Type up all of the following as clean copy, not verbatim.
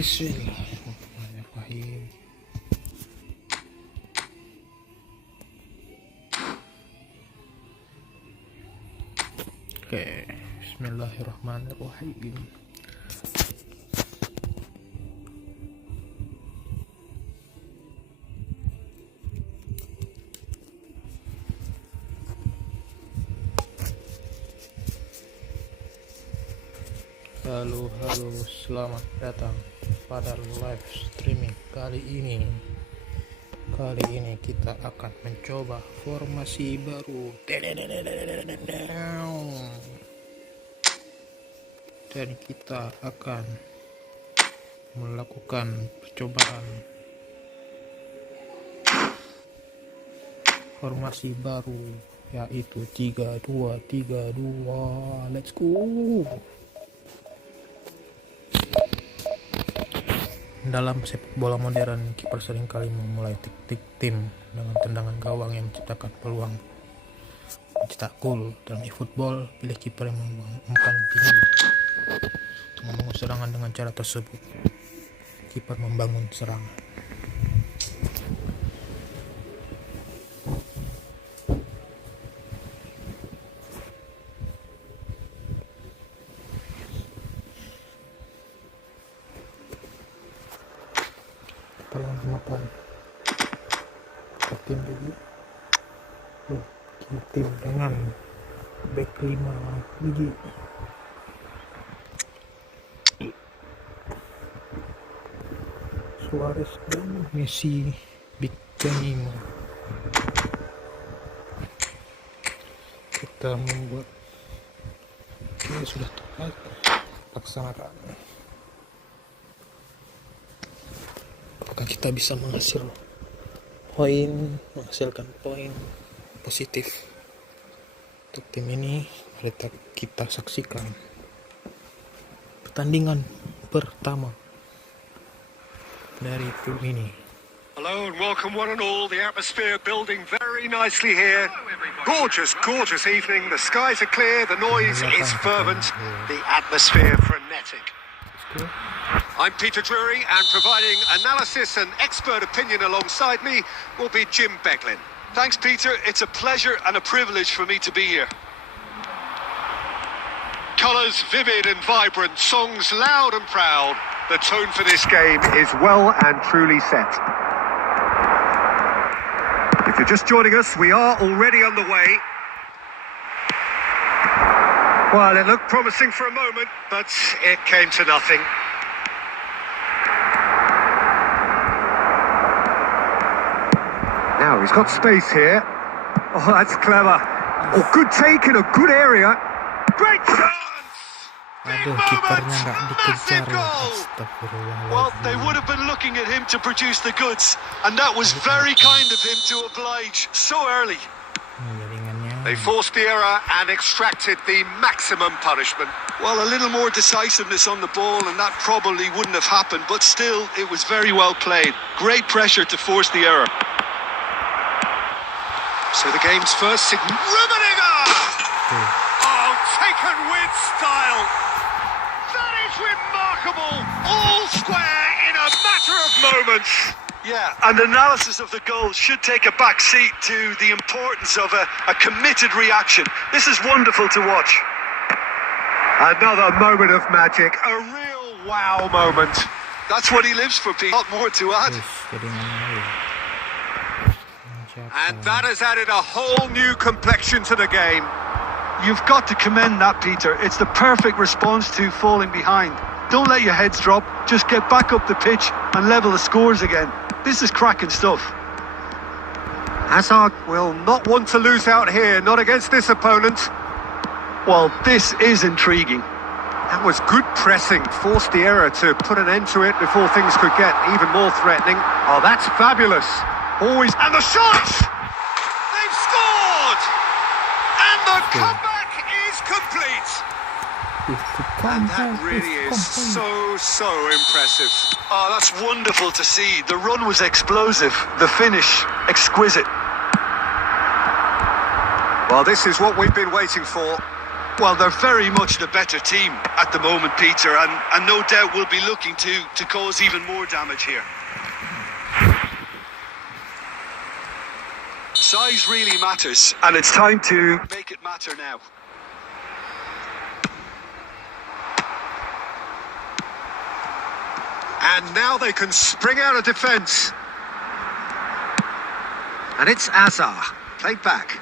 Bismillahirrahmanirrahim. Oke, Bismillahirrahmanirrahim. Halo, selamat datang pada live streaming kali ini. Kali ini kita akan mencoba formasi baru. Dan kita akan melakukan percobaan formasi baru, yaitu 3-2-3-2. Let's go. Dalam sepak bola modern, kiper seringkali memulai taktik tim dengan tendangan gawang yang menciptakan peluang mencetak gol. Dalam e-football, pilih kiper yang umpan tinggi untuk membangun serangan. Dengan cara tersebut, kiper membangun serangan. Pelan-pelan tim dulu. Tim dengan back 5 biji. Suarez dan Messi, big game. Kita membuat sudah tepat laksanakan. Apakah kita bisa menghasilkan poin positif untuk tim ini? Mari kita saksikan pertandingan pertama dari tim ini. Hello and welcome one and all. The atmosphere building very nicely here. Gorgeous evening. The skies are clear, the noise is fervent, the atmosphere frenetic. I'm Peter Drury, and providing analysis and expert opinion alongside me will be Jim Becklin. Thanks, Peter. It's a pleasure and a privilege for me to be here. Colours vivid and vibrant, songs loud and proud. The tone for this game is well and truly set. If you're just joining us, we are already on the way. Well, it looked promising for a moment, but it came to nothing. Now he's got space here. Oh, that's clever. Oh, good take in a good area. Great chance! Aduh, kipernya nggak dikejar. Astagfirullahaladzim. Well, they would have been looking at him to produce the goods, and that was very kind of him to oblige so early. They forced the error and extracted the maximum punishment. Well, a little more decisiveness on the ball, and that probably wouldn't have happened, but still, it was very well played. Great pressure to force the error. So the game's first Rummenigge! Oh, taken with style. That is remarkable. All square in a matter of moments. Yeah, and analysis of the goal should take a back seat to the importance of a committed reaction. This is wonderful to watch. Another moment of magic. A real wow moment. That's what he lives for, Pete. Not more to add. And that has added a whole new complexion to the game. You've got to commend that, Peter. It's the perfect response to falling behind. Don't let your heads drop. Just get back up the pitch and level the scores again. This is cracking stuff. Hazard will not want to lose out here, not against this opponent. Well, this is intriguing. That was good pressing, forced the error to put an end to it before things could get even more threatening. Oh, that's fabulous. Always, and the shot! They've scored! And the comeback is complete. And that really is so impressive. Oh, that's wonderful to see. The run was explosive, the finish exquisite. Well, this is what we've been waiting for. Well, they're very much the better team at the moment, Peter, and no doubt will be looking to cause even more damage here. Size really matters, and it's time to make it matter now. And now they can spring out of defence. And it's Azar, played back.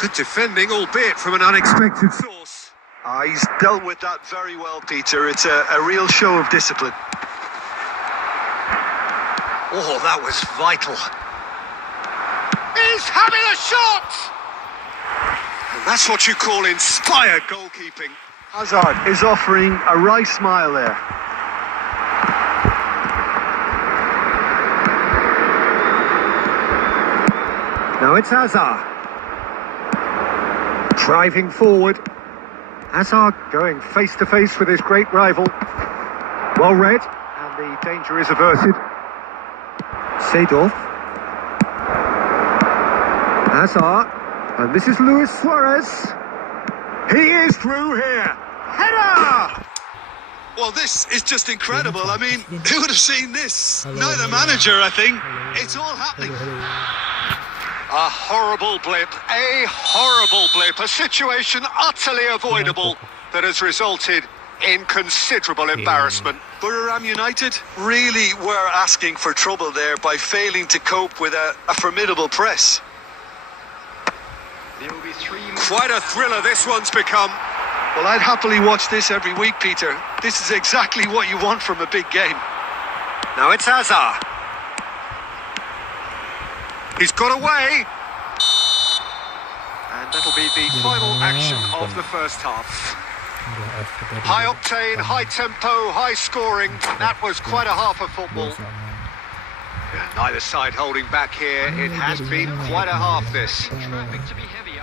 Good defending, albeit from an unexpected source. He's dealt with that very well, Peter. It's a real show of discipline. Oh, that was vital. He's having a shot! And that's what you call inspired goalkeeping. Hazard is offering a wry smile there. Now it's Hazard. Driving forward. Hazard going face to face with his great rival. Well read, and the danger is averted. Seedorf. Hazard. And this is Luis Suarez. He is through here. Header! Well, this is just incredible. I mean, who would have seen this? Neither manager, I think. It's all happening. A horrible blip, a situation utterly avoidable that has resulted in considerable embarrassment. Buriram United really were asking for trouble there by failing to cope with a formidable press. Quite a thriller this one's become. Well, I'd happily watch this every week, Peter. This is exactly what you want from a big game. Now it's Hazard. He's got away. And that'll be the final action of the first half. High octane, high tempo, high scoring. That was quite a half of football. Neither side holding back here. It has been quite a half, this.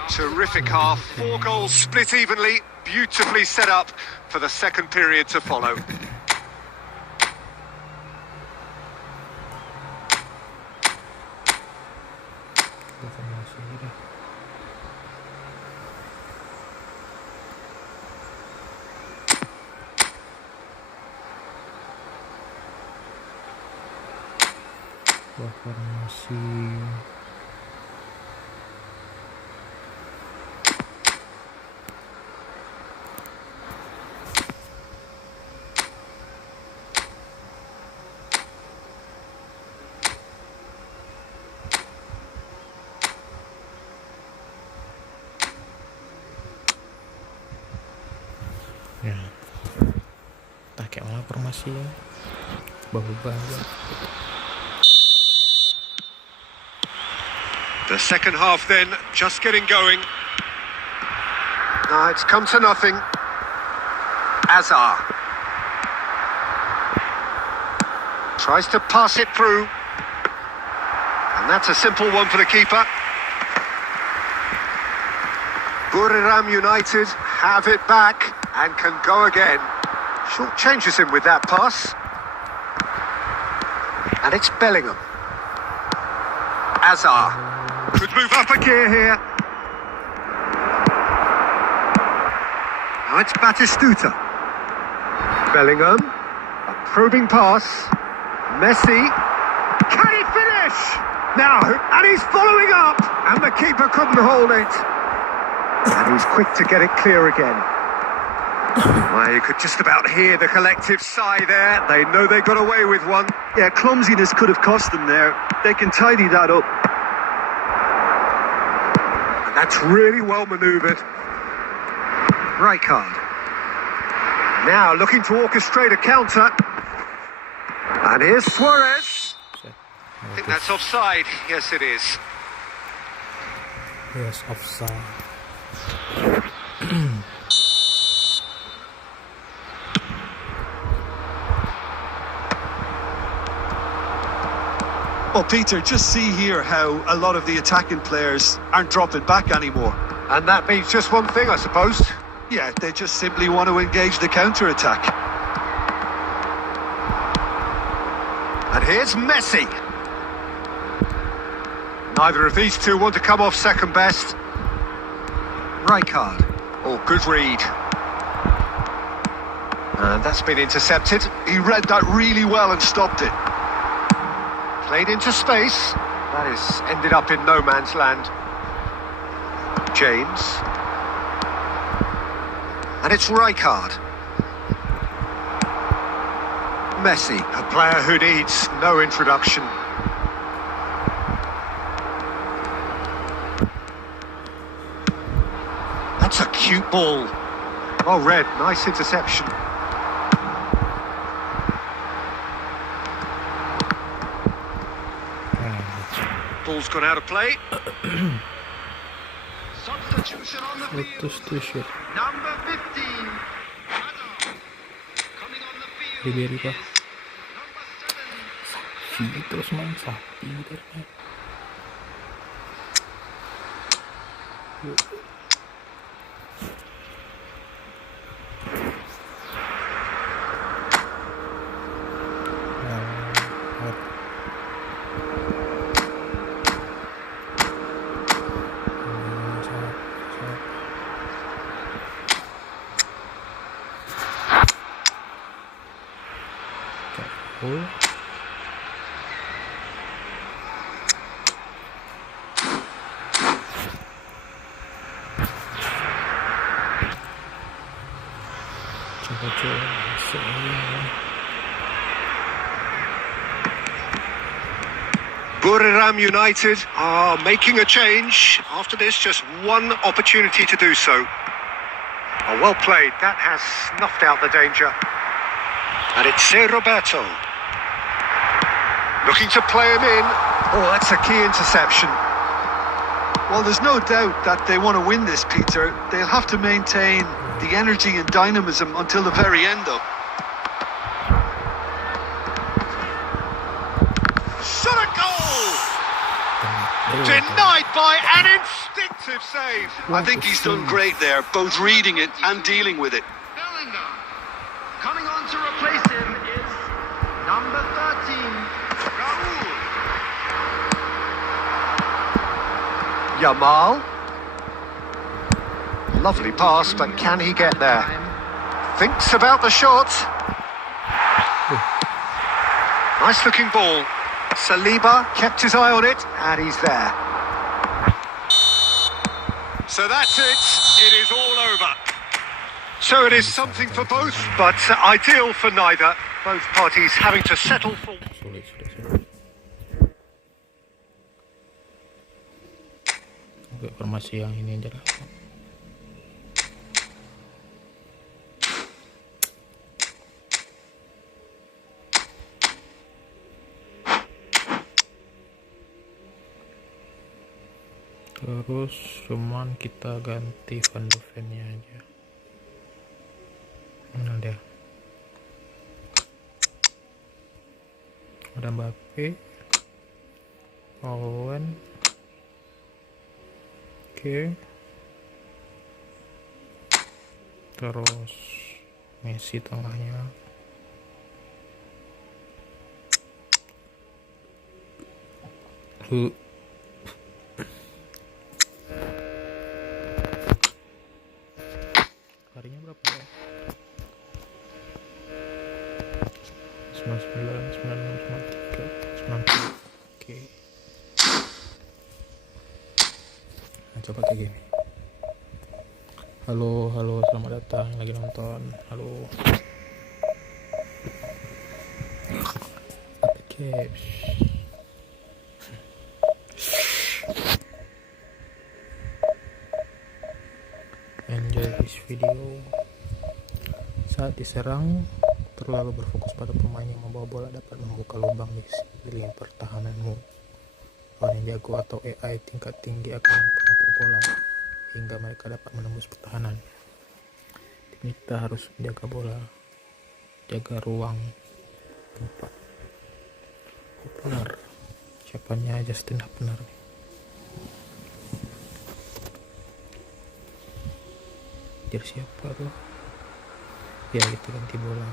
Terrific half. 4 goals split evenly. Beautifully set up for the second period to follow. Ya, pakai malah formasi berubah. The second half then, just getting going. Now it's come to nothing. Azar tries to pass it through. And that's a simple one for the keeper. Buriram United have it back and can go again. Short changes him with that pass. And it's Bellingham. Azar could move up a gear here. Now it's Batistuta. Bellingham. A probing pass. Messi. Can he finish? Now, and he's following up. And the keeper couldn't hold it. And he's quick to get it clear again. Well, you could just about hear the collective sigh there. They know they got away with one. Yeah, clumsiness could have cost them there. They can tidy that up. And that's really well manoeuvred. Rijkaard. Now looking to orchestrate a counter. And here's Suarez. I think that's offside. Yes, it is. Yes, offside. Well, Peter, just see here how a lot of the attacking players aren't dropping back anymore. And that means just one thing, I suppose. Yeah, they just simply want to engage the counter-attack. And here's Messi. Neither of these two want to come off second best. Rijkaard. Oh, good read. And that's been intercepted. He read that really well and stopped it. Played into space. That is ended up in no man's land. James. And it's Rijkaard. Messi, a player who needs no introduction. That's a cute ball. Oh, Red, nice interception. Ball's gone out of play. Substitution on the field. Number 15. Coming on the field. Ribery is kah? number 7. Sapi terus main sapi terus main. Yuk. Oh. Buriram United are making a change. After this, just one opportunity to do so. Oh, well played. That has snuffed out the danger. And it's Roberto. Looking to play him in. Oh, that's a key interception. Well, there's no doubt that they want to win this, Peter. They'll have to maintain the energy and dynamism until the very end, though. Shot a goal! Denied by an instinctive save. I think he's done great there, both reading it and dealing with it. Bellingham. Coming on to replace him is number 13, Raul. Yamal. Lovely pass, but can he get there? Thinks about the shot. Nice looking ball. Saliba kept his eye on it, and he's there. So that's it. It is all over. So it is something for both, but ideal for neither. Both parties having to settle for... Sulit. Oke, formasi yang ini aja lah. Terus cuman kita ganti Van de Ven-nya aja. Nah dia. Ada Mbappe, Owen, oke. Terus Messi tengahnya. Harinya berapa ya? 99, 96, 93, 90. Oke. Nah, coba kayak gini. Halo, selamat datang lagi nonton. Halo. Oke. Enjoy this video. Saat diserang, terlalu berfokus pada pemain yang membawa bola dapat membuka lubang di lini pertahananmu. Lawan yang jago atau AI tingkat tinggi akan mengoper bola hingga mereka dapat menembus pertahanan. Kita harus menjaga bola, jaga ruang tempat. Benar, siapanya Justin benar nih. Jadi siapa tuh? Ya kita ganti bola.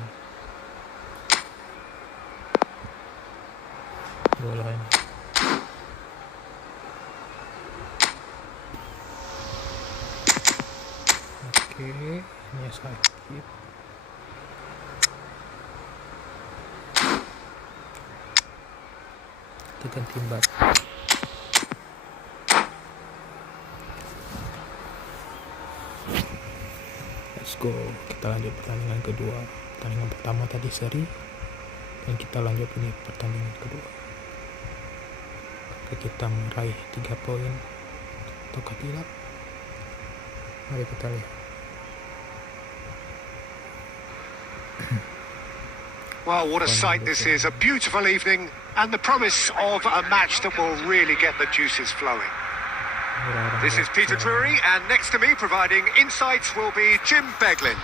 Bola ini. Oke, ini sakit. Kita ganti bat. Let's go. Kita lanjut pertandingan kedua. Pertandingan pertama tadi seri, dan kita lanjut ini pertandingan kedua. Apakah kita meraih 3 poin ataukah tidak? Mari kita lihat. Well, what a sight this is. A beautiful evening and the promise of a match that will really get the juices flowing. This is Peter Drury, and next to me providing insights will be Jim Beglin.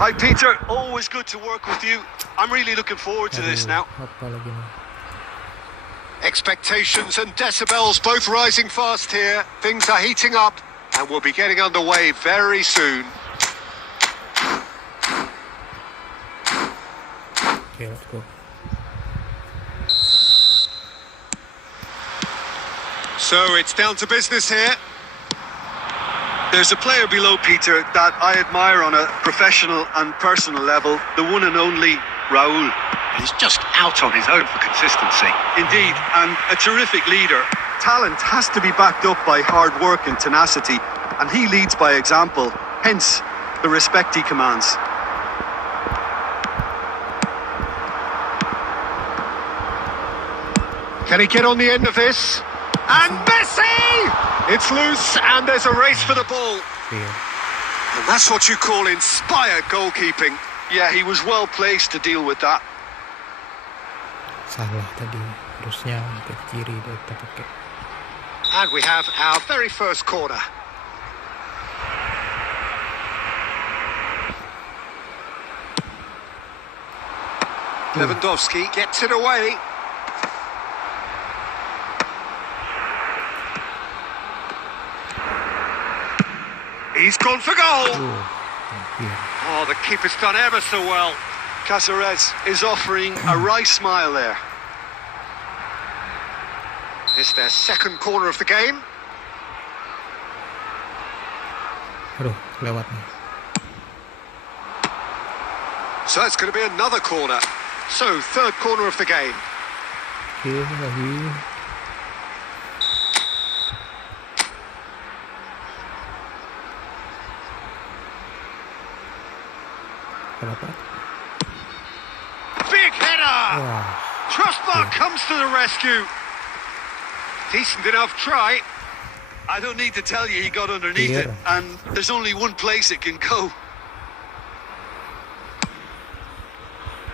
Hi, Peter. Always good to work with you. I'm really looking forward to this now. Apa lagi nih? Expectations and decibels both rising fast here. Things are heating up and we'll be getting underway very soon. Okay, let's go. So it's down to business here. There's a player below, Peter, that I admire on a professional and personal level, the one and only Raul. He's just out on his own for consistency. Indeed, and a terrific leader. Talent has to be backed up by hard work and tenacity, and he leads by example, hence the respect he commands. Can he get on the end of this? And Messi! It's loose and there's a race for the ball. Yeah. And that's what you call inspired goalkeeping. Yeah, he was well placed to deal with that. Salah tadi, harusnya ke kiri dia pakai. And we have our very first corner. Lewandowski gets it away. He's gone for goal. Oh, the keeper's done ever so well. Caceres is offering a right smile there. It's their second corner of the game. Aduh, lewat nih. So it's going to be another corner. So, third corner of the game. Oke, lagi. Dapat. Big header! Wah, Trustmark comes to the rescue. Decent enough try. I don't need to tell you he got underneath it, and there's only one place it can go.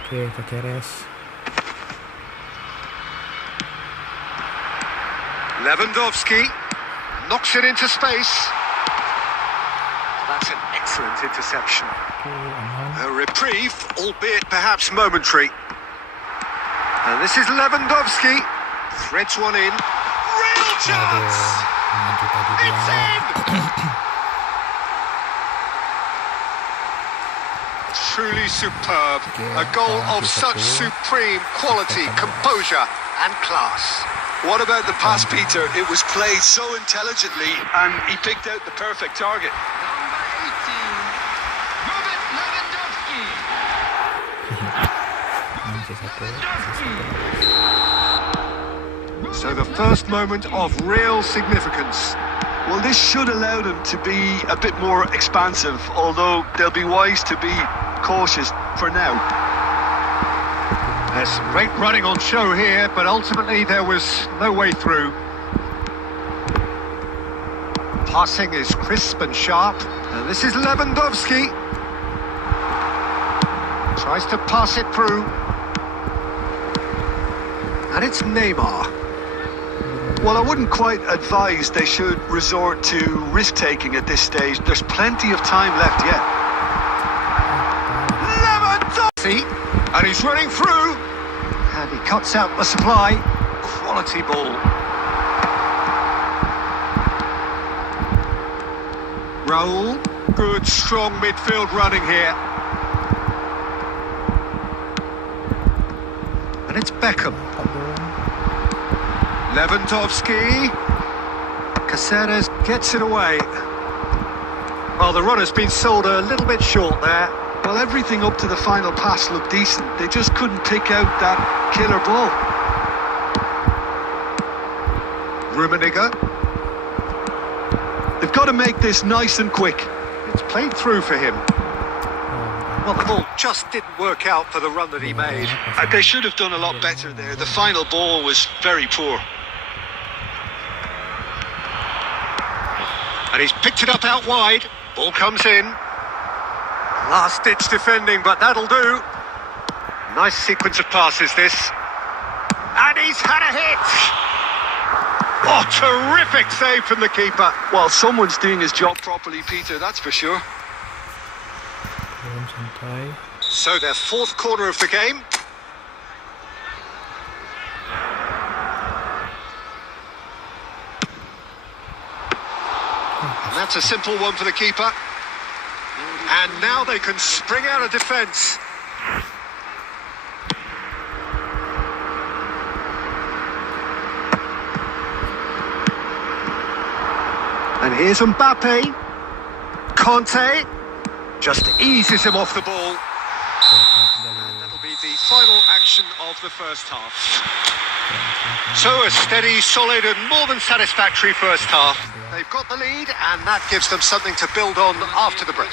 oke, Caceres. Lewandowski knocks it into space. That's an excellent interception. Oke, aman. A reprieve, albeit perhaps momentary. And this is Lewandowski. Threads one in. Real Aduh, chance! maju tadi It's dia. in! Truly superb. A goal of such supreme quality, composure and class. What about the pass, Peter? It was played so intelligently, and he picked out the perfect target. Number 18, Robert Lewandowski. Masih satu. So the first moment of real significance. Well, this should allow them to be a bit more expansive, although they'll be wise to be cautious for now. There's some great running on show here, but ultimately there was no way through. Passing is crisp and sharp, and this is Lewandowski. Tries to pass it through. And it's Neymar. Well, I wouldn't quite advise they should resort to risk-taking at this stage. There's plenty of time left yet. Lewandowski! And he's running through. And he cuts out the supply. Quality ball. Raul. Good, strong midfield running here. And it's Beckham. Lewandowski. Caceres gets it away. Well, the run has been sold a little bit short there. Well, everything up to the final pass looked decent. They just couldn't pick out that killer ball. Rummenigge. They've got to make this nice and quick. It's played through for him. Well, the ball just didn't work out for the run that he made. They should have done a lot better there. The final ball was very poor. And he's picked it up out wide. Ball comes in. Last-ditch defending, but that'll do. Nice sequence of passes, this. And he's had a hit! Oh, terrific save from the keeper. Well, someone's doing his job properly, Peter, that's for sure. So their fourth corner of the game. And that's a simple one for the keeper. And now they can spring out of defence. And here's Mbappe. Conte just eases him off the ball. And that'll be the final action of the first half. So a steady, solid and more than satisfactory first half. They've got the lead and that gives them something to build on after the break.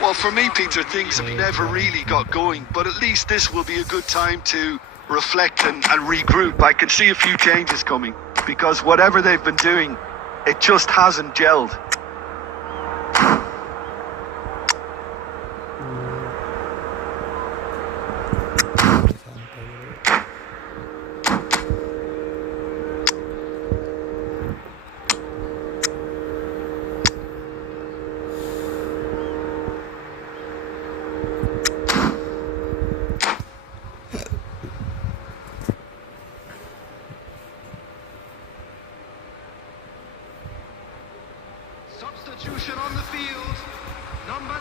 Well, for me, Peter, things have never really got going, but at least this will be a good time to reflect and regroup. I can see a few changes coming, because whatever they've been doing, it just hasn't gelled. Substitution on the field. Number 9,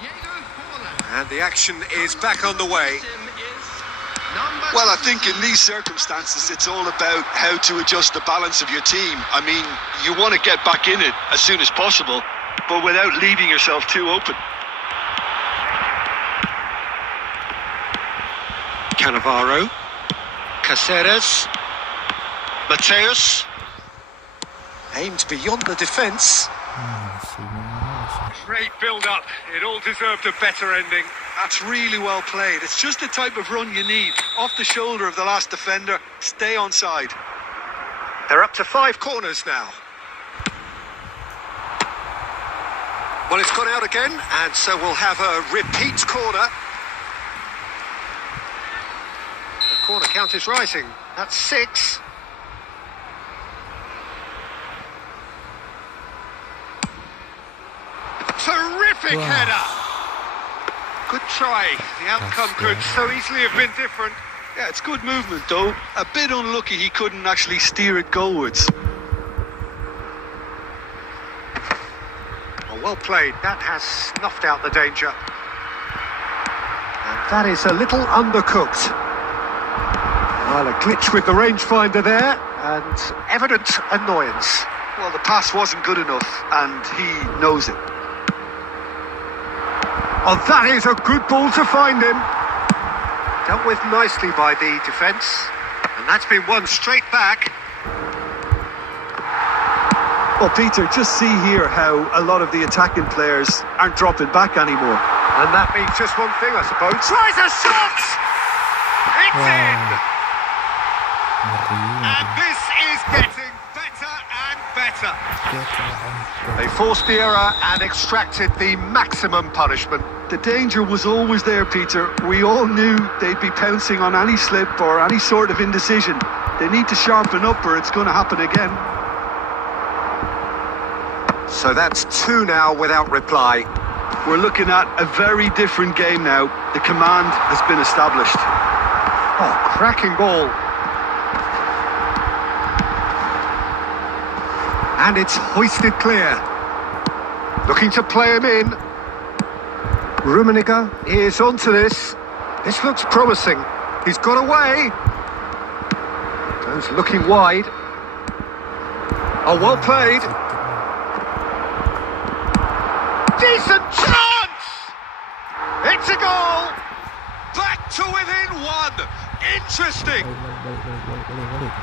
Diego Forlan. And the action is back on the way. Well, I think in these circumstances, it's all about how to adjust the balance of your team. I mean, you want to get back in it as soon as possible, but without leaving yourself too open. Cannavaro. Caceres. Mateus. Aimed beyond the defence. Great build-up. It all deserved a better ending. That's really well played. It's just the type of run you need. Off the shoulder of the last defender, stay onside. They're up to 5 corners now. Well, it's gone out again, and so we'll have a repeat corner. The corner count is rising. That's 6. Terrific header! Good try. The outcome could so easily have been different. Yeah, it's good movement, though. A bit unlucky he couldn't actually steer it goalwards. Well played. That has snuffed out the danger. And that is a little undercooked. Well, a glitch with the rangefinder there, and evident annoyance. Well, the pass wasn't good enough, and he knows it. Oh, that is a good ball to find him. Dealt with nicely by the defence. And that's been won straight back. Well, Peter, just see here how a lot of the attacking players aren't dropping back anymore. And that means just one thing, I suppose. Tries a shot! It's in! And this is getting better and better. They forced the error and extracted the maximum punishment. The danger was always there, Peter. We all knew they'd be pouncing on any slip or any sort of indecision. They need to sharpen up or it's going to happen again. So that's 2 now without reply. We're looking at a very different game now. The command has been established. Oh, cracking ball. And it's hoisted clear. Looking to play him in. Rummenigge is onto this. This looks promising. He's got away. Goes looking wide. Oh, well played. decent chance! It's a goal! Back to within one! Interesting! Balik.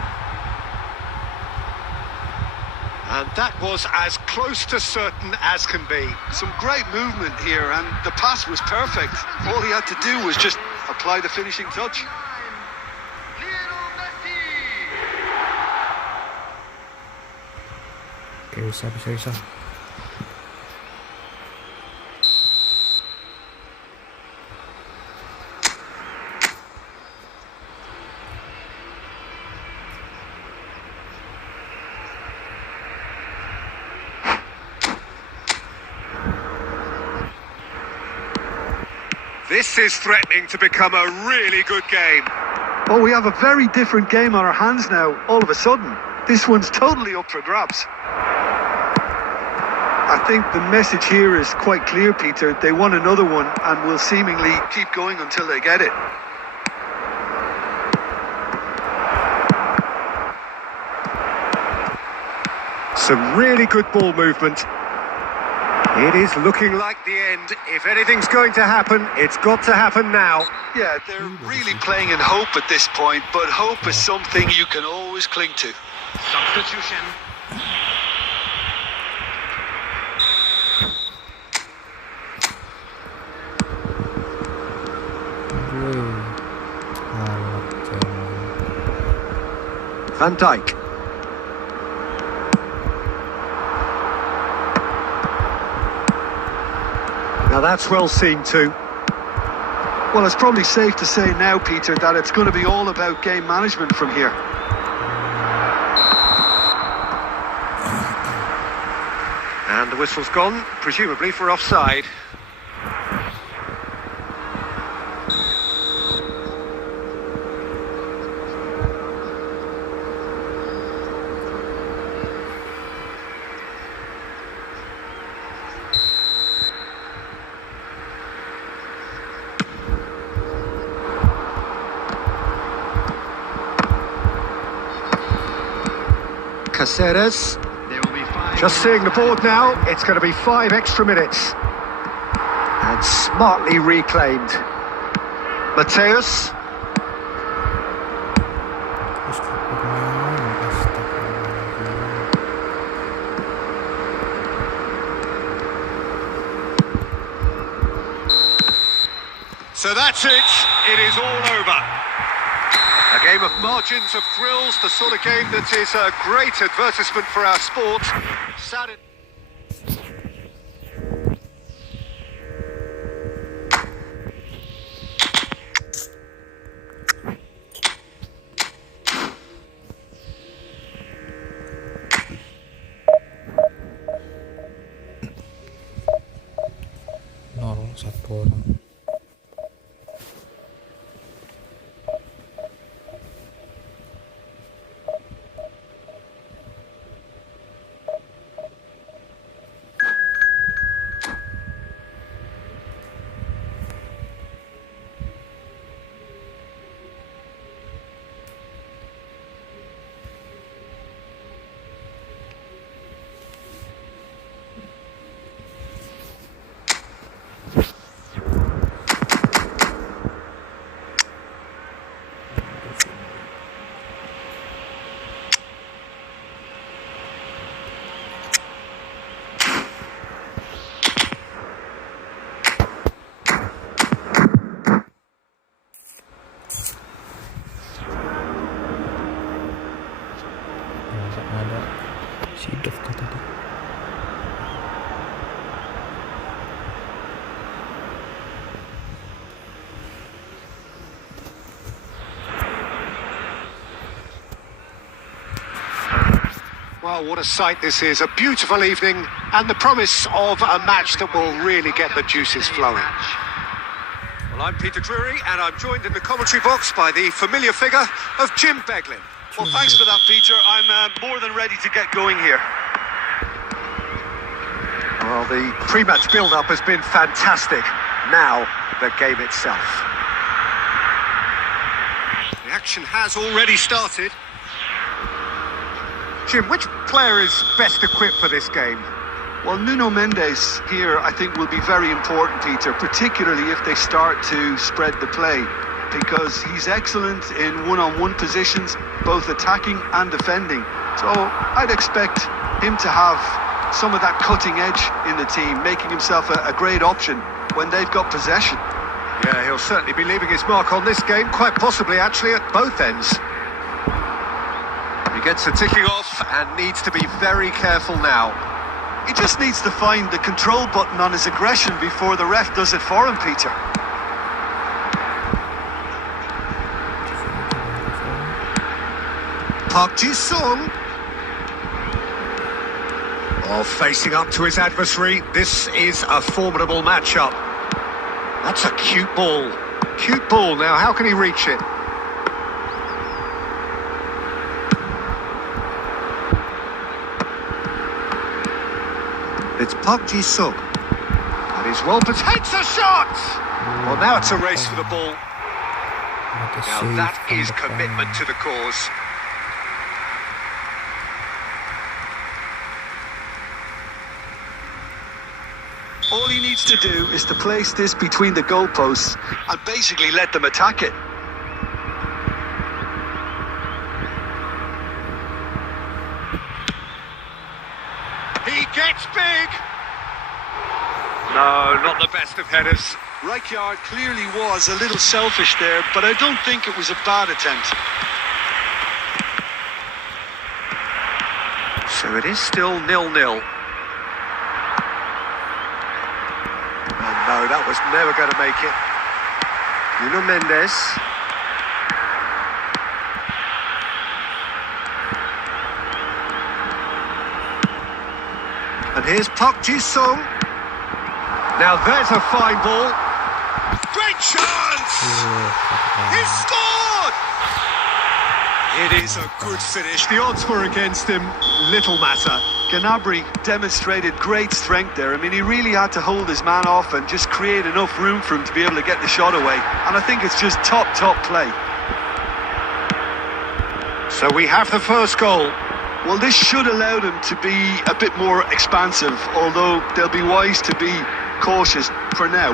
And that was as close to certain as can be. Some great movement here, and the pass was perfect. All he had to do was just apply the finishing touch. Lionel Messi. Oke, bisa. This is threatening to become a really good game. Oh, we have a very different game on our hands now, all of a sudden. This one's totally up for grabs. I think the message here is quite clear, Peter. They want another one and will seemingly keep going until they get it. Some really good ball movement. It is looking like the end. If anything's going to happen, it's got to happen now. Yeah, they're really playing in hope at this point, but hope is something you can always cling to. Substitution. Van Dijk. Now that's well seen too. Well, it's probably safe to say now, Peter, that it's going to be all about game management from here. And the whistle's gone, presumably for offside. Caceres. There will be 5. Just seeing the board now, it's going to be 5 extra minutes. And smartly reclaimed. Mateus. So that's it. It is all over. A game of margins, of thrills, the sort of game that is a great advertisement for our sport. Saturday. Satu orang. Ada si Dov tadi. Well, what a sight this is. A beautiful evening and the promise of a match that will really get the juices flowing. Well, I'm Peter Drury and I'm joined in the commentary box by the familiar figure of Jim Beglin. Well, thanks for that, Peter. I'm more than ready to get going here. Well, the pre-match build-up has been fantastic. Now, the game itself. The action has already started. Jim, which player is best equipped for this game? Well, Nuno Mendes here, I think, will be very important, Peter, particularly if they start to spread the play, because he's excellent in one-on-one positions, both attacking and defending. So I'd expect him to have some of that cutting edge in the team, making himself a great option when they've got possession. Yeah, he'll certainly be leaving his mark on this game, quite possibly actually at both ends. He gets the ticking off and needs to be very careful now. He just needs to find the control button on his aggression before the ref does it for him, Peter. Park Ji-sung. Oh, facing up to his adversary. This is a formidable matchup. That's a cute ball. Cute ball. Now, how can he reach it? It's Park Ji-sung. And he's well takes a shot! Well, now it's a race for the ball. Now that is commitment to the cause. All he needs to do is to place this between the goalposts and basically let them attack it. He gets big! No, not the best of headers. Rijkaard clearly was a little selfish there, but I don't think it was a bad attempt. So it is still 0-0. No, that was never going to make it. Nuno Mendes. And here's Park Ji-sung. Now there's a fine ball. Great chance! He scored! It is a good finish. The odds were against him. Little matter. Gnabry demonstrated great strength there. I mean, he really had to hold his man off and just create enough room for him to be able to get the shot away. And I think it's just top play. So we have the first goal. Well, this should allow them to be a bit more expansive, although they'll be wise to be cautious for now.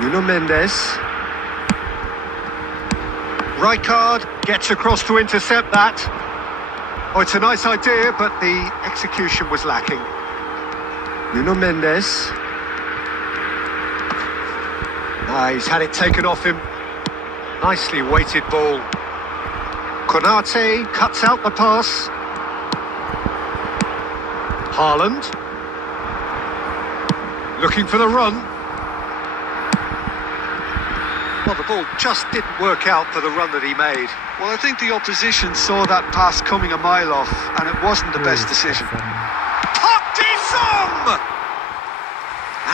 Nuno Mendes. Rijkaard gets across to intercept that. Oh, it's a nice idea, but the execution was lacking. Nuno Mendes. He's had it taken off him. Nicely weighted ball. Konate cuts out the pass. Haaland. Looking for the run. Well, the ball just didn't work out for the run that he made. Well, I think the opposition saw that pass coming a mile off, and it wasn't the best decision. Park Ji-sung!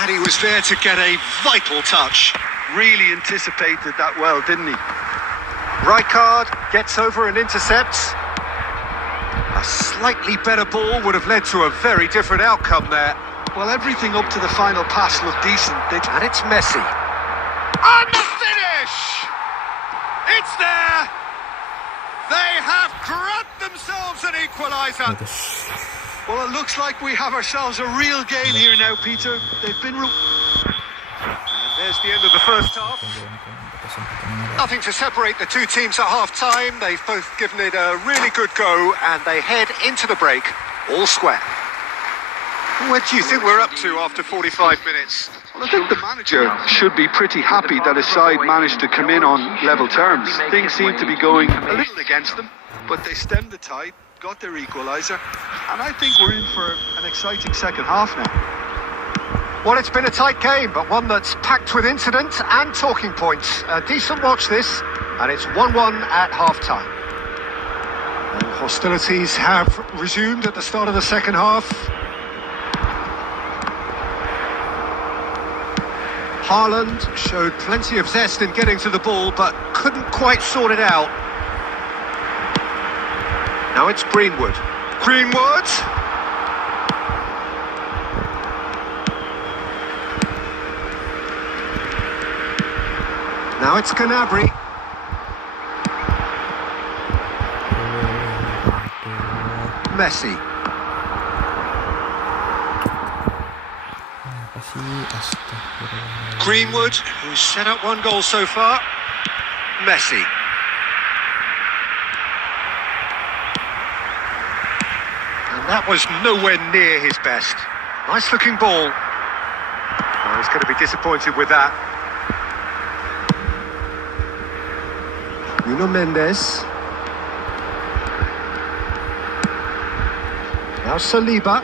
And he was there to get a vital touch. Really anticipated that well, didn't he? Rijkaard gets over and intercepts. A slightly better ball would have led to a very different outcome there. Well, everything up to the final pass looked decent. And it's Messi. And the finish! It's there! They have grabbed themselves an equaliser. Well, it looks like we have ourselves a real game here now, Peter. They've been... And there's the end of the first half. Nothing to separate the two teams at half-time. They've both given it a really good go, and they head into the break all square. What do you think we're up to after 45 minutes? Well, I think the manager should be pretty happy that his side managed to come in on level terms. Things seem to be going a little against them, but they stemmed the tide, got their equaliser, and I think we're in for an exciting second half now. Well, it's been a tight game, but one that's packed with incident and talking points. A decent watch this, and it's 1-1 at half-time. Hostilities have resumed at the start of the second half. Haaland showed plenty of zest in getting to the ball, but couldn't quite sort it out. Now it's Greenwood. Greenwood! Now it's Gnabry. Messi. Astagfirullah. Greenwood, who's set up one goal so far. Messi. And that was nowhere near his best. Nice looking ball. Oh, he's going to be disappointed with that. Nuno Mendes. Now Saliba.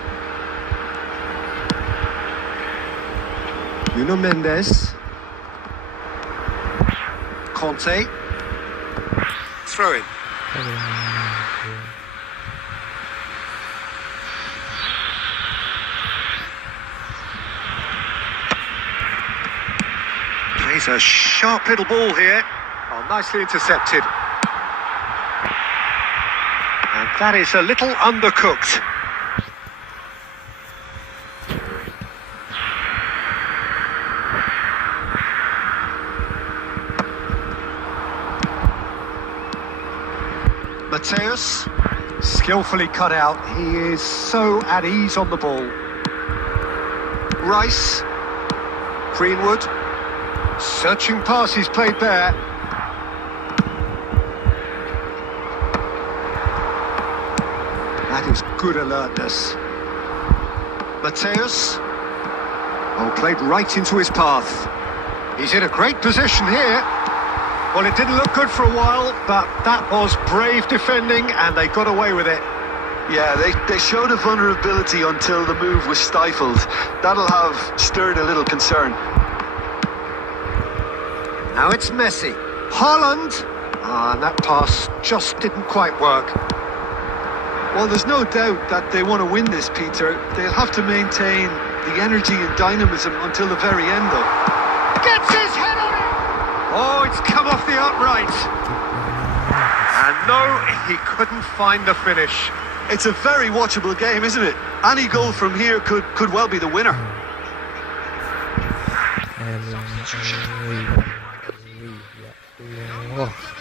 Nuno Mendes. Conte. Throw in. Plays a sharp little ball here. Oh, nicely intercepted. And that is a little undercooked. Mateus, skillfully cut out. He is so at ease on the ball. Rice, Greenwood, searching passes played there. That is good alertness. Mateus, oh, played right into his path. He's in a great position here. Well, it didn't look good for a while, but that was brave defending, and they got away with it. Yeah, they showed a vulnerability until the move was stifled. That'll have stirred a little concern. Now it's Messi. Haaland. And that pass just didn't quite work. Well, there's no doubt that they want to win this, Peter. They'll have to maintain the energy and dynamism until the very end, though. Gets his head on it! Oh, it's come off the upright. And no, he couldn't find the finish. It's a very watchable game, isn't it? Any goal from here could well be the winner.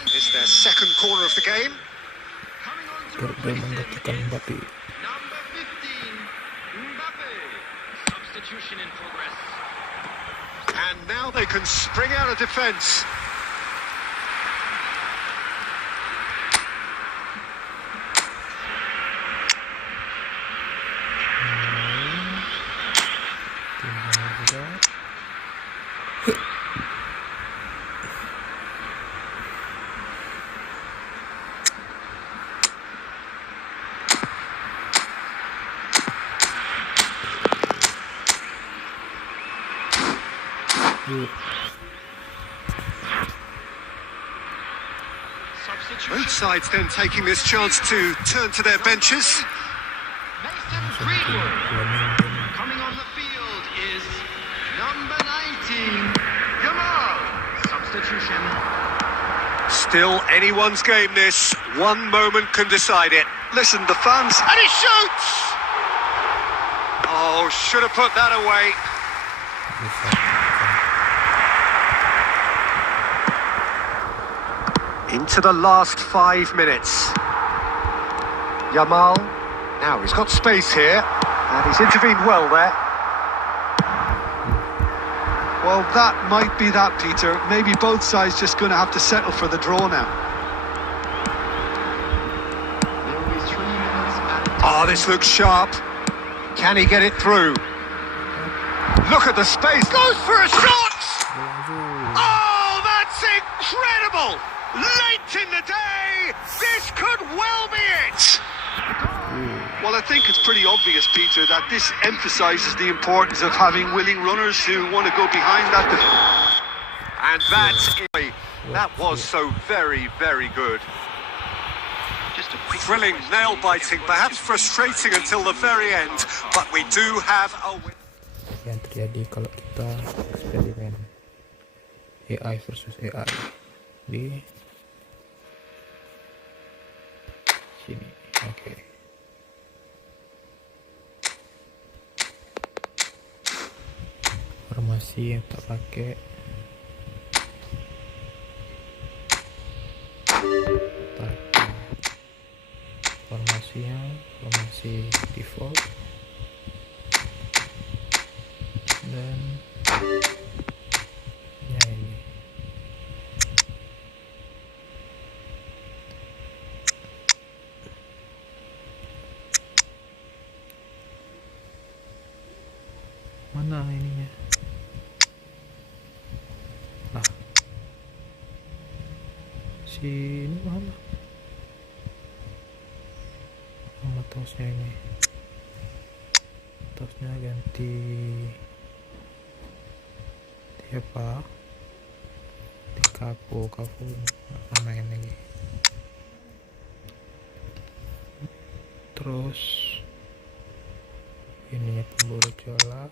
It's their second corner of the game. Number 15, Mbappe. Substitution in progress. And now they can spring out of defence. Both sides then taking this chance to turn to their benches. Mason Greenwood. Coming on the field is number 19, Jamal. Substitution. Still anyone's game this. One moment can decide it. Listen, the fans... And he shoots! Oh, should have put that away. Into the last 5 minutes. Jamal. Now he's got space here. And he's intervened well there. Well, that might be that, Peter. Maybe both sides just going to have to settle for the draw now. There will be 3 minutes added. Oh, this looks sharp. Can he get it through? Look at the space. Goes for a shot! Oh, that's incredible! Late in the day, this could well be it! Well, I think it's pretty obvious, Peter, that this emphasises the importance of having willing runners who want to go behind that. And that was so very, very good. Just a quick Thrilling, nail-biting, perhaps frustrating until the very end, but we do have a win. Yang terjadi kalau kita eksperimen AI versus AI di sini. Oke. Formasi yang tak pakai formasi default. dan ya ini mana ininya lah, si ini mana mouse-nya ini, mouse-nya ganti apa, di kaku nggak main lagi. Terus ininya pemburu jala,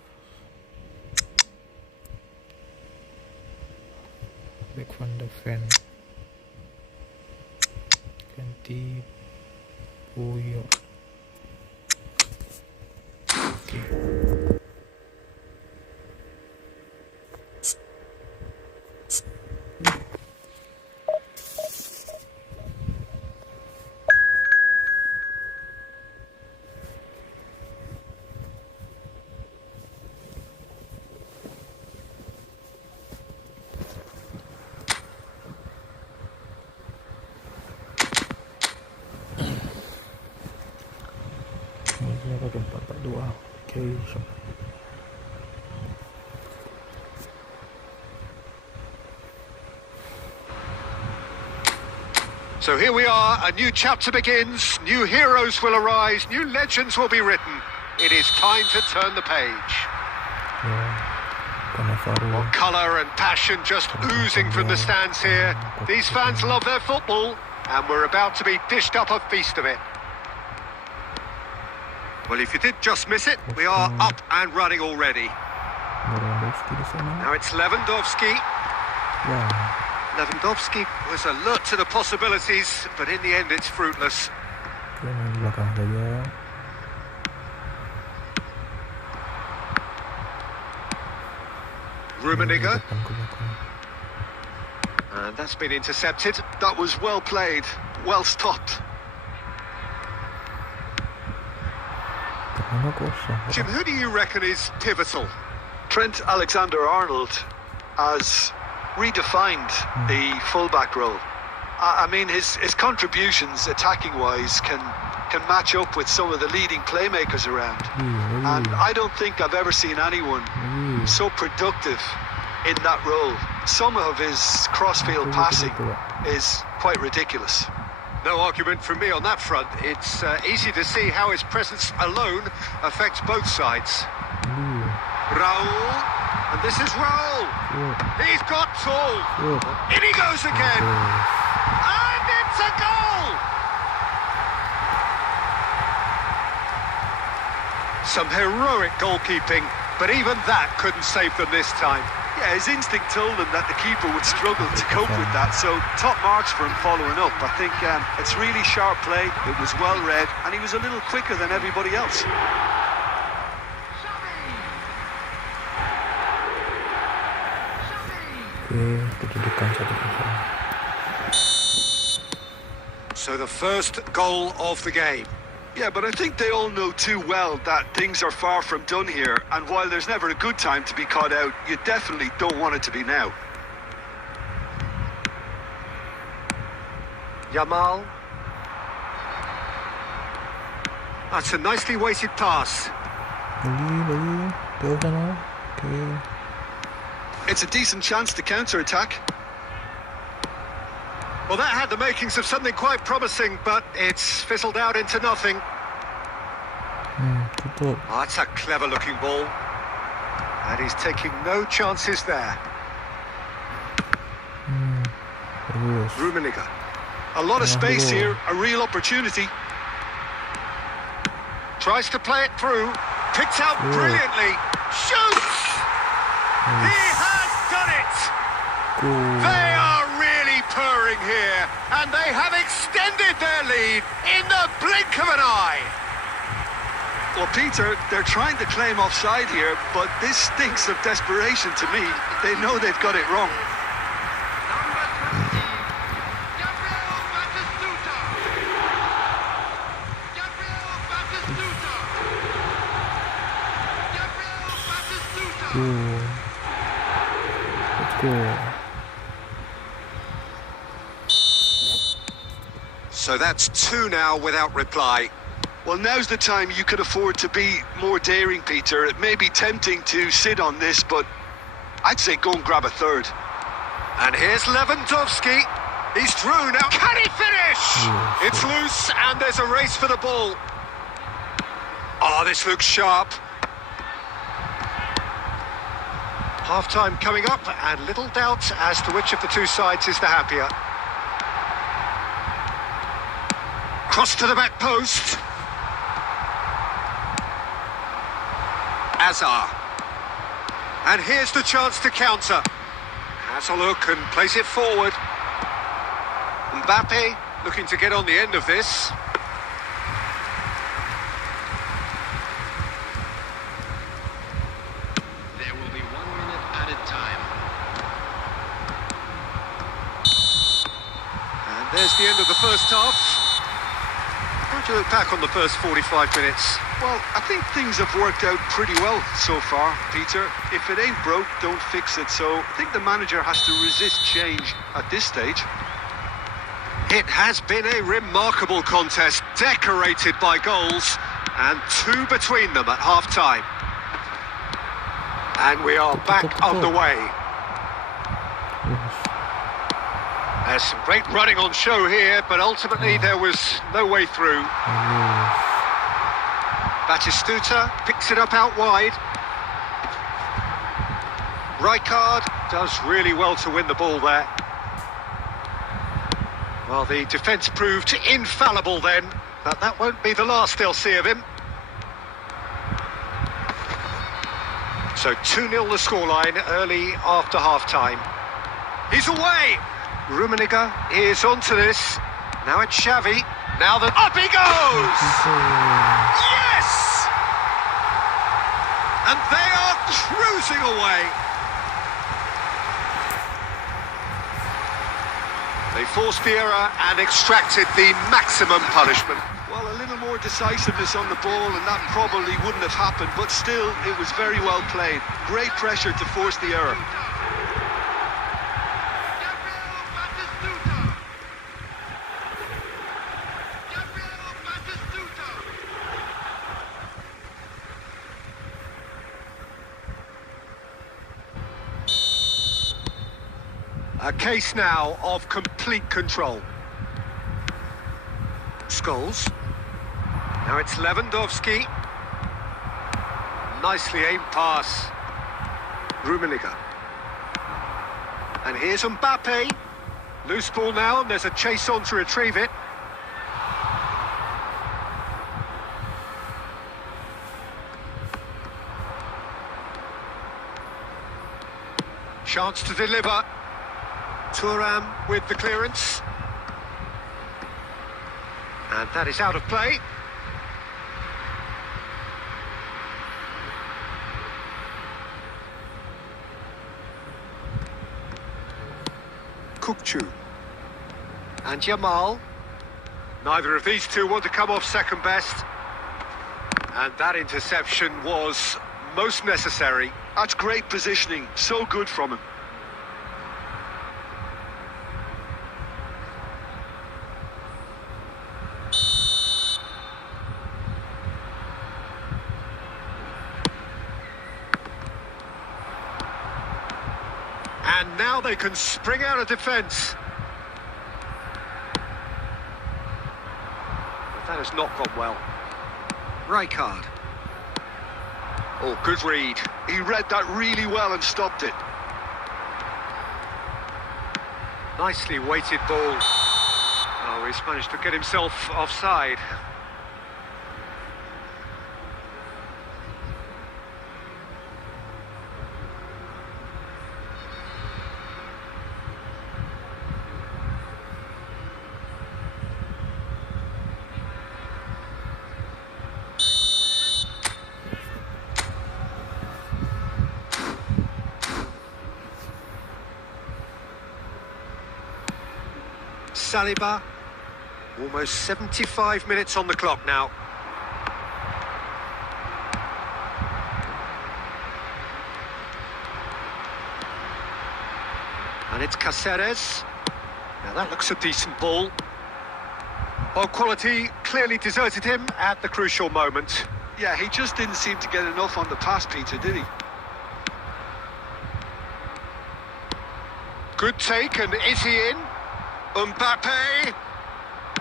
back van de Ven ganti Puyo. Oke. Ini pakai 4-4-2. Oke, So here we are, a new chapter begins, new heroes will arise, new legends will be written. It is time to turn the page. ya, Cannavaro. Well, colour and passion just oozing from the stands here. These fans love their football, and we're about to be dished up a feast of it. Well, if you did just miss it, we are up and running already. Lewandowski di sana. Now it's Lewandowski. Ya, Lewandowski was alert to the possibilities, but in the end it's fruitless. oke, main di belakang saja. Rummenigge, Depan ke belakang. and that's been intercepted. That was well played, well stopped. Tengahnya kosong. Jim, who do you reckon is pivotal? Trent Alexander-Arnold has redefined the fullback role. I mean, his contributions attacking-wise can match up with some of the leading playmakers around. And I don't think I've ever seen anyone so productive in that role. Some of his cross-field passing is quite ridiculous. No argument from me on that front. It's easy to see how his presence alone affects both sides. Raul, and this is Raul. He's got tall. In he goes again. And it's a goal! Some heroic goalkeeping, but even that couldn't save them this time. Yeah, his instinct told him that the keeper would struggle to cope with that, so top marks for him following up. I think it's really sharp play, it was well read, and he was a little quicker than everybody else. Oke, kedudukan 1-0. So the first goal of the game. Yeah, but I think they all know too well that things are far from done here, and while there's never a good time to be caught out, you definitely don't want it to be now. Yamal. That's a nicely weighted pass. Lagi, jauh sana. Oke. It's a decent chance to counter-attack. Well, that had the makings of something quite promising, but it's fizzled out into nothing. Tutup. Oh, that's a clever-looking ball. And he's taking no chances there. Bagus. Rummenigge. A lot of space here, a real opportunity. Tries to play it through. Picked out brilliantly. Shoots! He has done it! They are really purring here, and they have extended their lead in the blink of an eye. Well, Peter, they're trying to claim offside here, but this stinks of desperation to me. They know they've got it wrong. go. Let's go. So that's 2 now without reply. Well, now's the time you could afford to be more daring, Peter. It may be tempting to sit on this, but I'd say go and grab a third. And here's Lewandowski. He's through now. Can he finish? Yes, It's loose and there's a race for the ball. Oh, this looks sharp. Half-time coming up and little doubt as to which of the two sides is the happier. Cross to the back post. Azar. And here's the chance to counter. Has a look and plays it forward. Mbappe looking to get on the end of this. There will be 1 minute added time. And there's the end of the first half. How do you look back on the first 45 minutes? Well, I think things have worked out pretty well so far, Peter. If it ain't broke, don't fix it. So I think the manager has to resist change at this stage. It has been a remarkable contest, decorated by goals, and 2 between them at half-time. And we are back underway. Yes. There's some great running on show here, but ultimately there was no way through. Yes. Batistuta picks it up out wide. Rijkaard does really well to win the ball there. Well, the defence proved infallible then, but that won't be the last they'll see of him. So 2-0 the scoreline early after half-time. He's away! Rummenigge is onto this. Now it's Xavi. Now the... Up he goes! Yes! And they are cruising away. They forced the error and extracted the maximum punishment. Well, a little more decisiveness on the ball and that probably wouldn't have happened, but still, it was very well played. Great pressure to force the error. A case now of complete control. Scholes. Now it's Lewandowski. Nicely aimed pass. Rummenigge. And here's Mbappe. Loose ball now, and there's a chase on to retrieve it. Chance to deliver. Thuram with the clearance. And that is out of play. Kukçu. And Jamal. Neither of these two want to come off second best. And that interception was most necessary. That's great positioning, so good from him. And now they can spring out of defence. But that has not gone well. Rijkaard. Oh, good read. He read that really well and stopped it. Nicely weighted ball. Oh, he's managed to get himself offside. Saliba, almost 75 minutes on the clock now. And it's Caceres. Now that looks a decent ball. Well, quality clearly deserted him at the crucial moment. Yeah, he just didn't seem to get enough on the pass, Peter, did he? Good take, and is he in? Mbappe!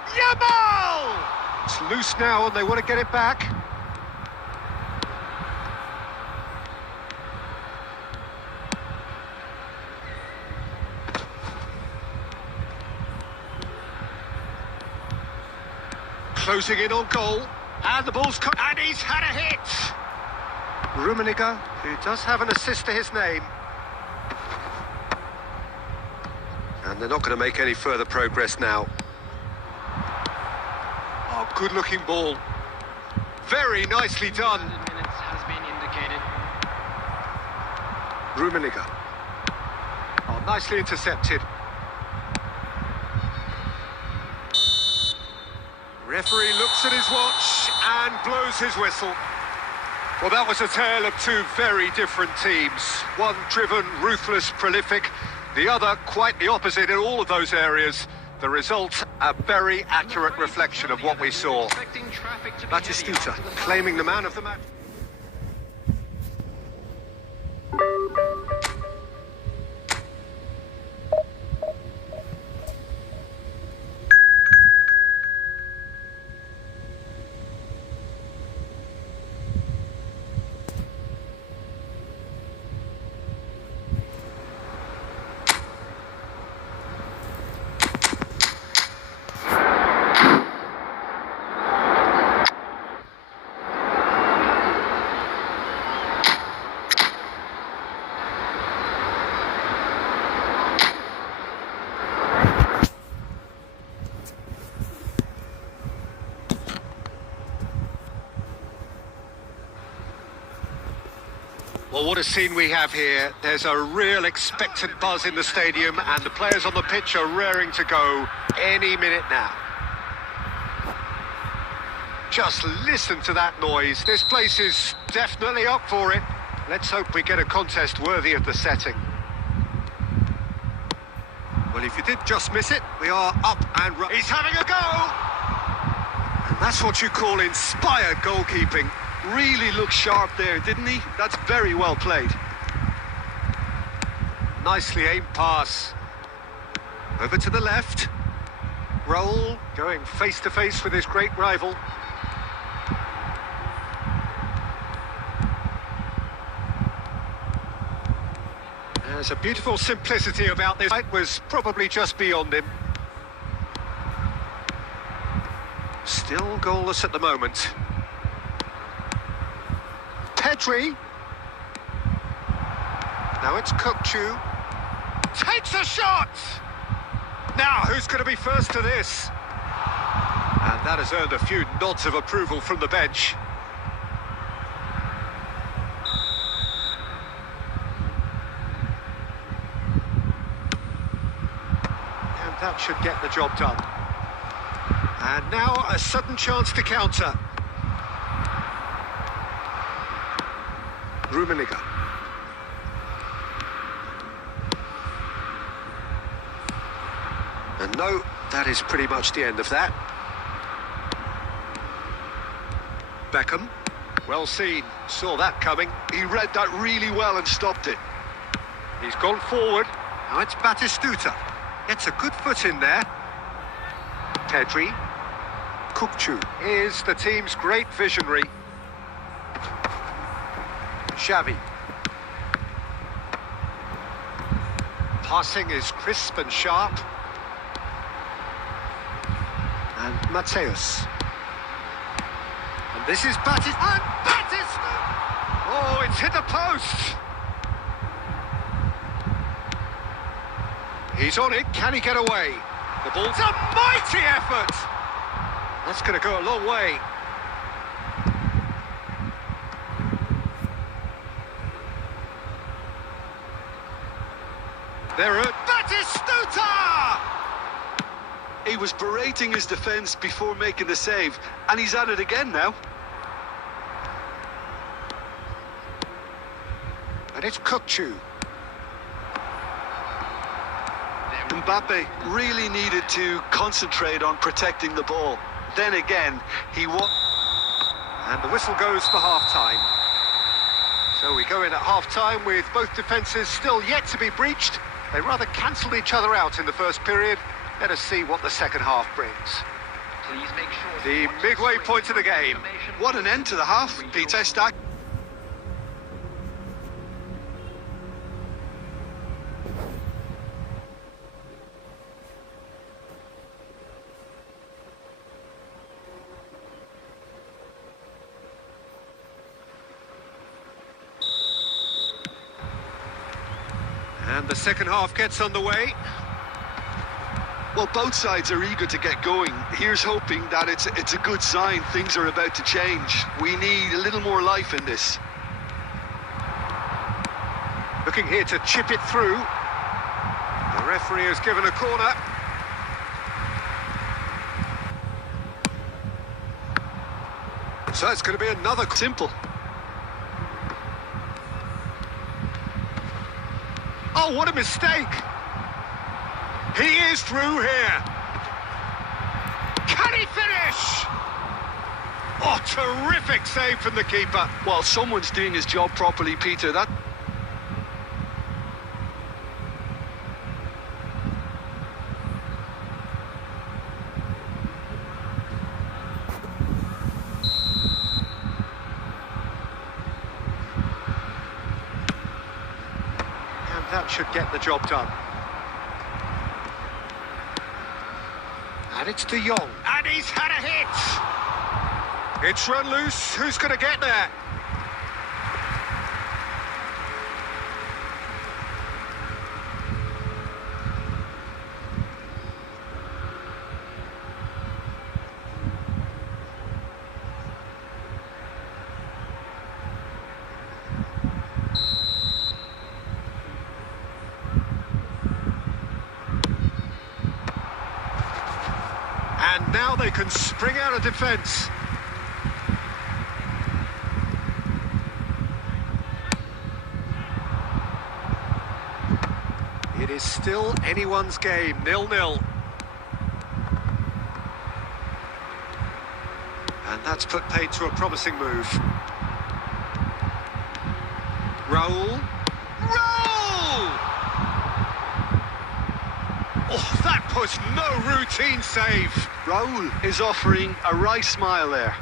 Yamal! It's loose now, and they want to get it back. Closing in on goal, and the ball's cut, and he's had a hit! Rummenigge, who does have an assist to his name. And they're not going to make any further progress now. Oh, good-looking ball. Very nicely done. Minutes has been indicated. Rummenigge. Oh, nicely intercepted. Referee looks at his watch and blows his whistle. Well, that was a tale of two very different teams. One driven, ruthless, prolific. The other quite the opposite in all of those areas. The result, a very accurate reflection of what we saw. Batistuta claiming the man of the match. Well, what a scene we have here. There's a real expectant buzz in the stadium, and the players on the pitch are raring to go any minute now. Just listen to that noise. This place is definitely up for it. Let's hope we get a contest worthy of the setting. Well, if you did just miss it, we are up and running. He's having a go! And that's what you call inspired goalkeeping. Really looked sharp there, didn't he? That's very well played. Nicely aimed pass. Over to the left. Roll, going face to face with his great rival. There's a beautiful simplicity about this. It was probably just beyond him. Still goalless at the moment. Pedri. Now it's Kukçu. Takes a shot! Now, who's going to be first to this? And that has earned a few nods of approval from the bench. And that should get the job done. And now a sudden chance to counter. Rummenigge. And no, that is pretty much the end of that. Beckham. Well seen. Saw that coming. He read that really well and stopped it. He's gone forward. Now it's Batistuta. Gets a good foot in there. Pedri. Kukçu is the team's great visionary. Xavi. Passing is crisp and sharp. And Mateus. And this is Batis. And Batis! Oh, it's hit the post! He's on it. Can he get away? The ball's a mighty effort! That's going to go a long way. There are Batistuta! He was berating his defence before making the save, and he's at it again now. And it's Kukçu. Mbappe really needed to concentrate on protecting the ball. Then again, he won. And the whistle goes for half-time. So we go in at half-time with both defences still yet to be breached. They rather cancelled each other out in the first period. Let us see what the second half brings. Please make sure The midway point of the game. What an end to the half, Peter. Stack. And the second half gets underway. Well, both sides are eager to get going. Here's hoping that it's a good sign. Things are about to change. We need a little more life in this. Looking here to chip it through. The referee has given a corner. So it's going to be another... Simple. Oh, what a mistake! He is through here. Can he finish? Oh, terrific save from the keeper. Well, someone's doing his job properly, Peter. That... And that should get the job done. And it's De Jong. And he's had a hit! It's run loose. Who's going to get there? And now they can spring out of defence. It is still anyone's game, 0-0. And that's put paid to a promising move. Raul. Raul! Oh, that was no routine save. Raul is offering a wry smile there.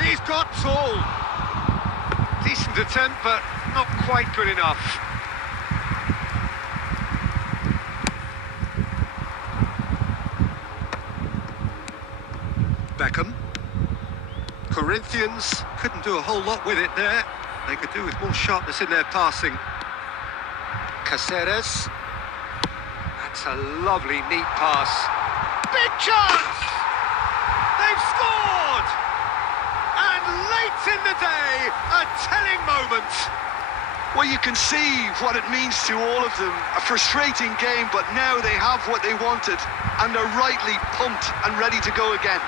He's got tall. Decent attempt, but not quite good enough. Beckham. Corinthians couldn't do a whole lot with it there. They could do with more sharpness in their passing. Caceres. That's a lovely, neat pass. Big chance! They've scored! And late in the day, a telling moment. Well, you can see what it means to all of them. A frustrating game, but now they have what they wanted, and they're rightly pumped and ready to go again.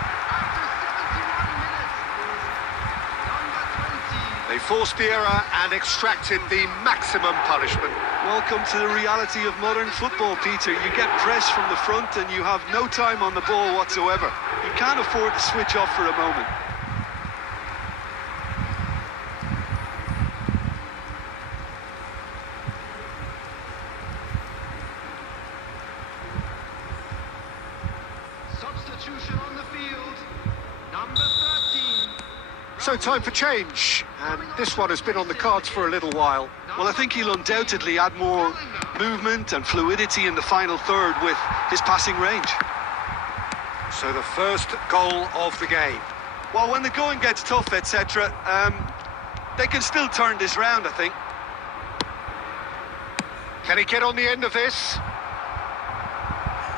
They forced the error and extracted the maximum punishment. Welcome to the reality of modern football, Peter. You get pressed from the front and you have no time on the ball whatsoever. You can't afford to switch off for a moment. Substitution on the field. Number 13. So time for change, and this one has been on the cards for a little while. Well, I think he'll undoubtedly add more movement and fluidity in the final third with his passing range. So the first goal of the game. Well, when the going gets tough, etc., they can still turn this round, I think. Can he get on the end of this?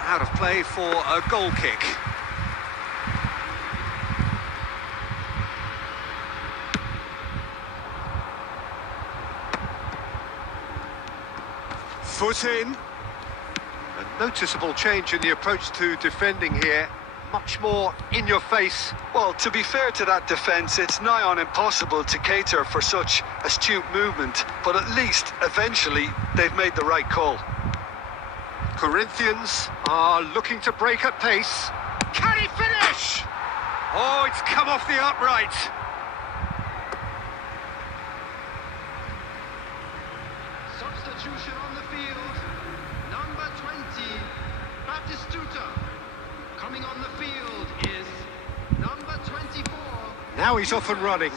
Out of play for a goal kick. put in. A noticeable change in the approach to defending here. Much more in your face. Well, to be fair to that defence, it's nigh on impossible to cater for such astute movement, but at least, eventually, they've made the right call. Corinthians are looking to break at pace. Can he finish? Oh, it's come off the upright. Substitution on the field. Number 20, Batistuta. Coming on the field is number 24. Now he's off and running.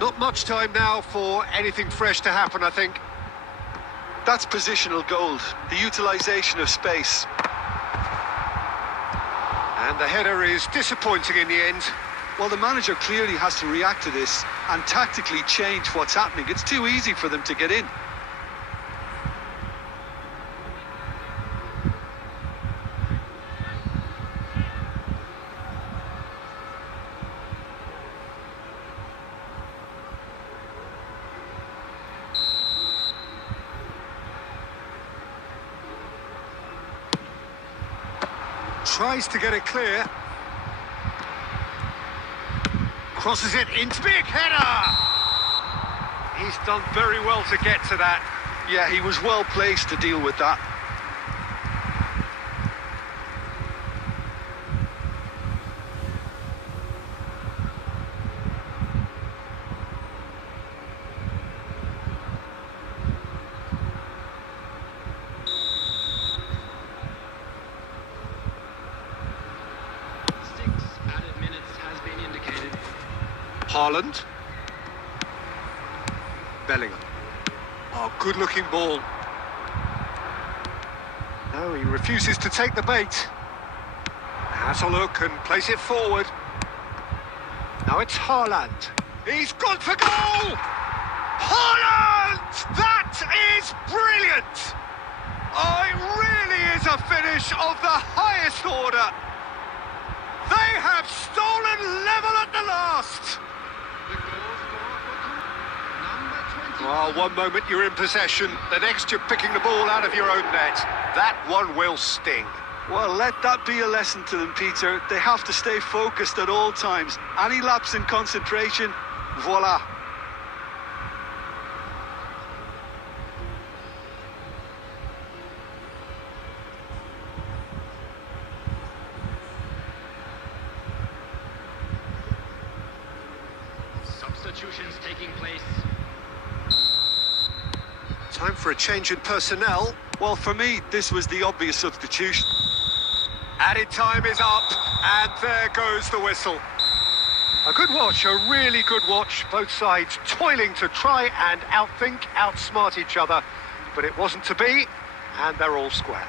Not much time now for anything fresh to happen, I think. That's positional gold, the utilisation of space. And the header is disappointing in the end. Well, the manager clearly has to react to this and tactically change what's happening. It's too easy for them to get in. Tries to get it clear. Crosses it into big header. He's done very well to get to that. Yeah, he was well placed to deal with that. Haaland. Bellingham. Oh, good-looking ball. No, he refuses to take the bait. Has a look and plays it forward. Now it's Haaland. He's gone for goal! Haaland! That is brilliant! Oh, it really is a finish of the highest order. They have stolen level at the last. Well, one moment you're in possession, the next you're picking the ball out of your own net. That one will sting. Well, let that be a lesson to them, Peter. They have to stay focused at all times. Any lapse in concentration, voila. Substitutions taking place. Time for a change in personnel. Well, for me, this was the obvious substitution. Added time is up, and there goes the whistle. A good watch, a really good watch. Both sides toiling to try and outthink, outsmart each other. But it wasn't to be, and they're all square.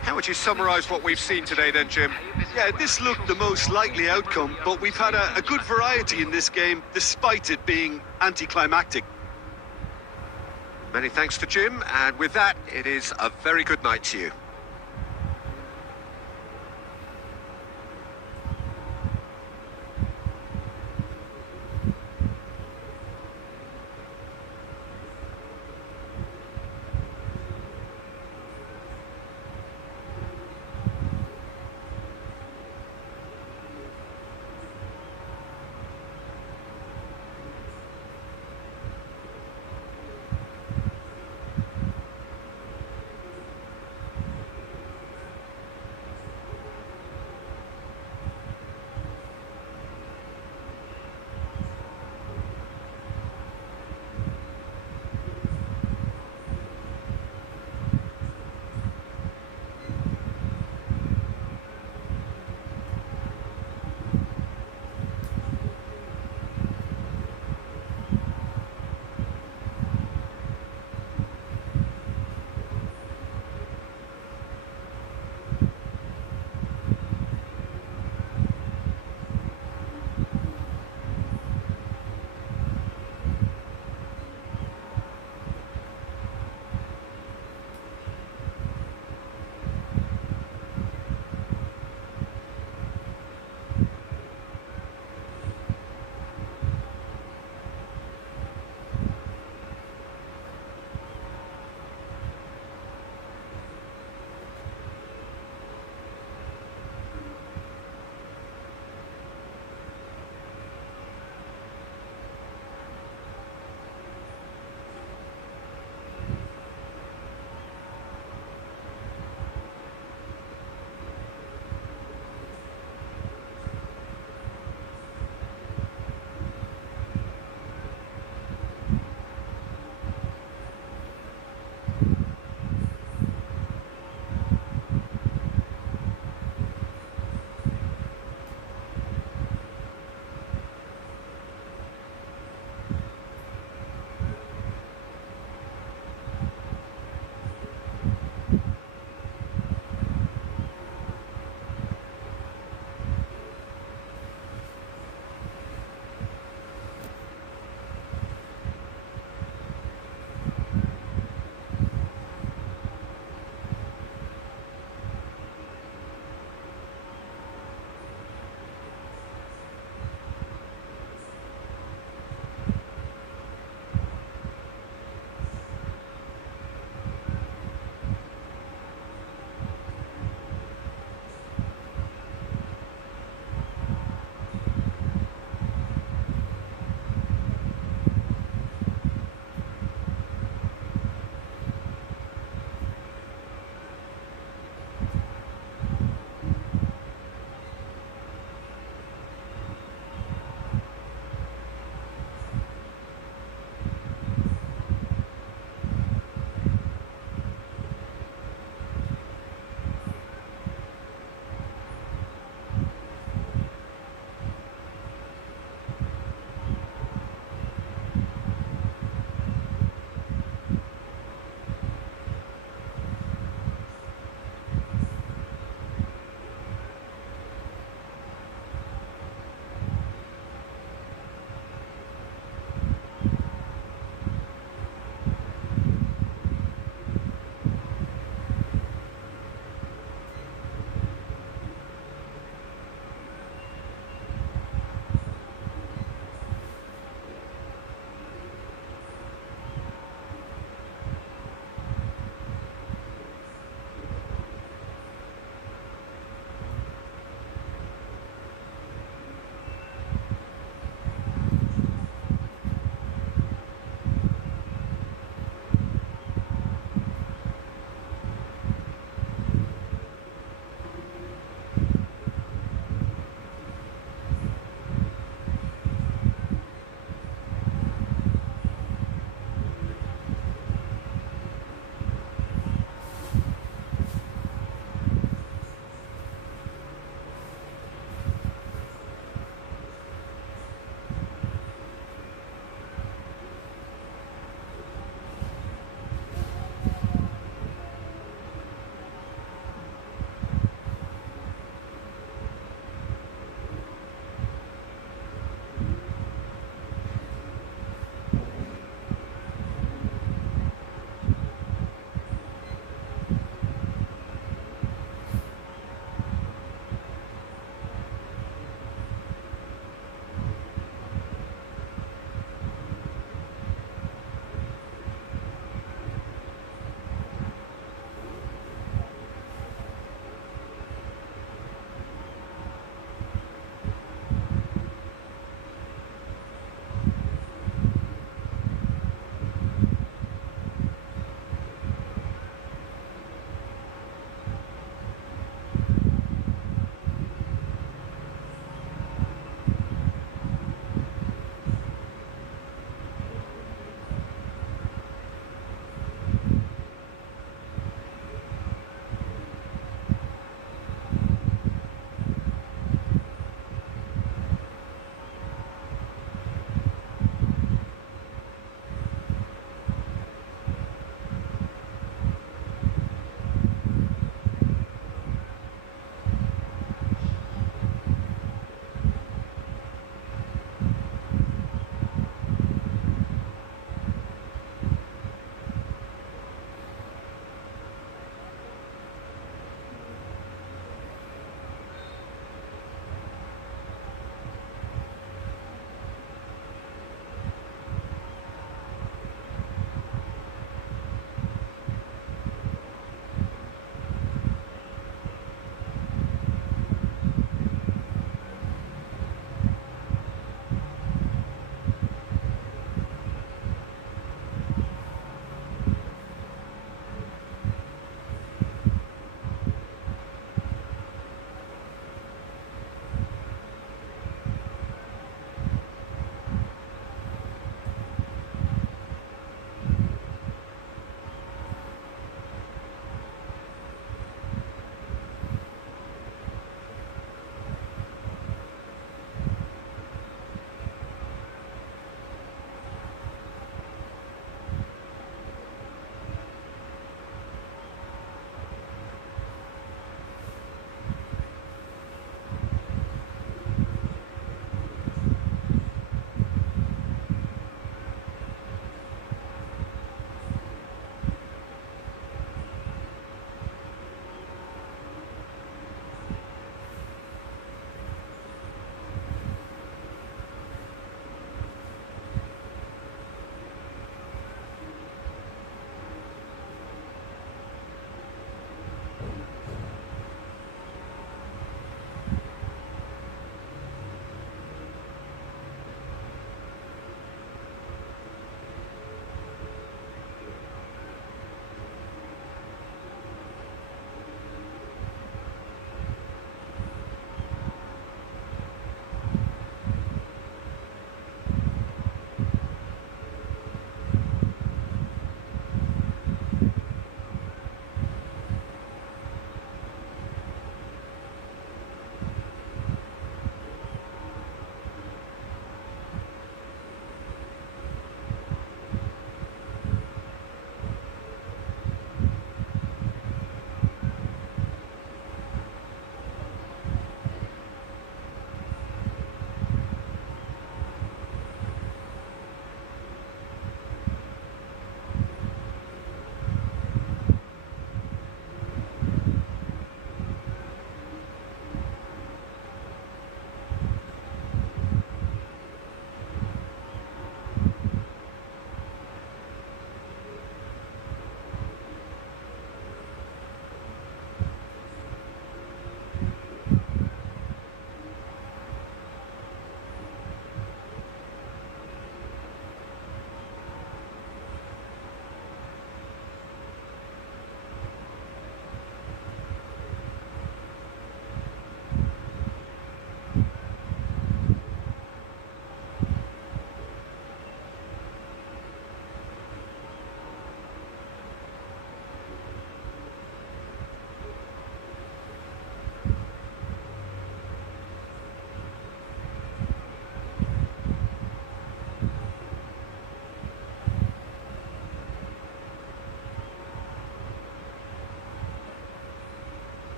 How would you summarise what we've seen today then, Jim? Yeah, this looked the most likely outcome, but we've had a good variety in this game, despite it being anticlimactic. Many thanks to Jim, and with that, it is a very good night to you.